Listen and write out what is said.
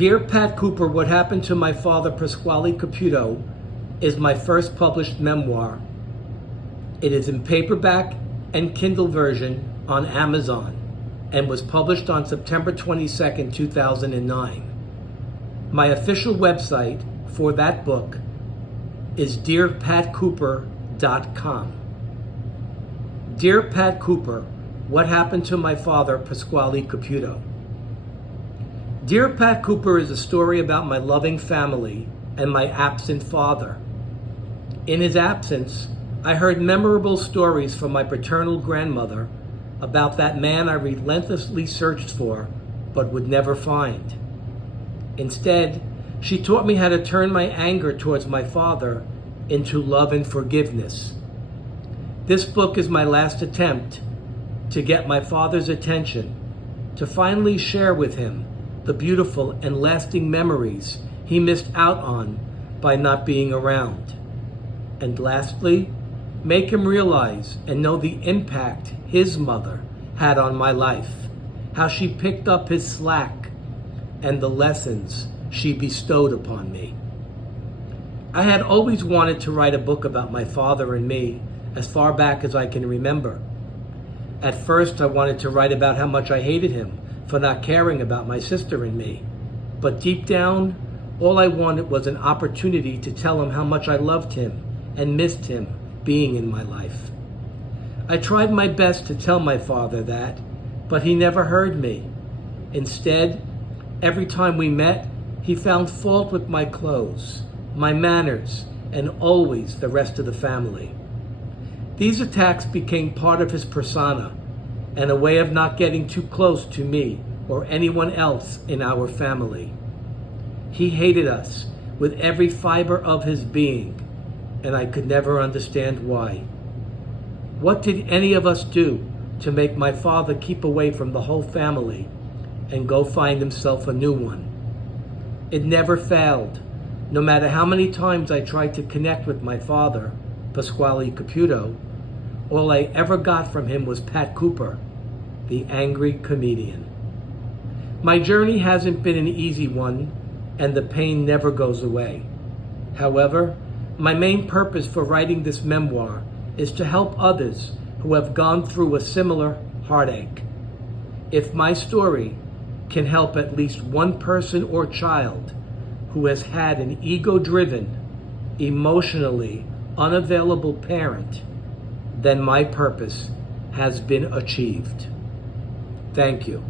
Dear Pat Cooper, What Happened to My Father, Pasquale Caputo, is my first published memoir. It is in paperback and Kindle version on Amazon and was published on September 22nd, 2009. My official website for that book is dearpatcooper.com. Dear Pat Cooper, What Happened to My Father, Pasquale Caputo. Dear Pat Cooper is a story about my loving family and my absent father. In his absence, I heard memorable stories from my paternal grandmother about that man I relentlessly searched for but would never find. Instead, she taught me how to turn my anger towards my father into love and forgiveness. This book is my last attempt to get my father's attention, to finally share with him the beautiful and lasting memories he missed out on by not being around. And lastly, make him realize and know the impact his mother had on my life, how she picked up his slack, and the lessons she bestowed upon me. I had always wanted to write a book about my father and me as far back as I can remember. At first, I wanted to write about how much I hated him for not caring about my sister and me. But deep down, all I wanted was an opportunity to tell him how much I loved him and missed him being in my life. I tried my best to tell my father that, but he never heard me. Instead, every time we met, he found fault with my clothes, my manners, and always the rest of the family. These attacks became part of his persona and a way of not getting too close to me or anyone else in our family. He hated us with every fiber of his being, and I could never understand why. What did any of us do to make my father keep away from the whole family and go find himself a new one? It never failed. No matter how many times I tried to connect with my father, Pasquale Caputo, all I ever got from him was Pat Cooper, the angry comedian. My journey hasn't been an easy one, and the pain never goes away. However, my main purpose for writing this memoir is to help others who have gone through a similar heartache. If my story can help at least one person or child who has had an ego-driven, emotionally unavailable parent, then my purpose has been achieved. Thank you.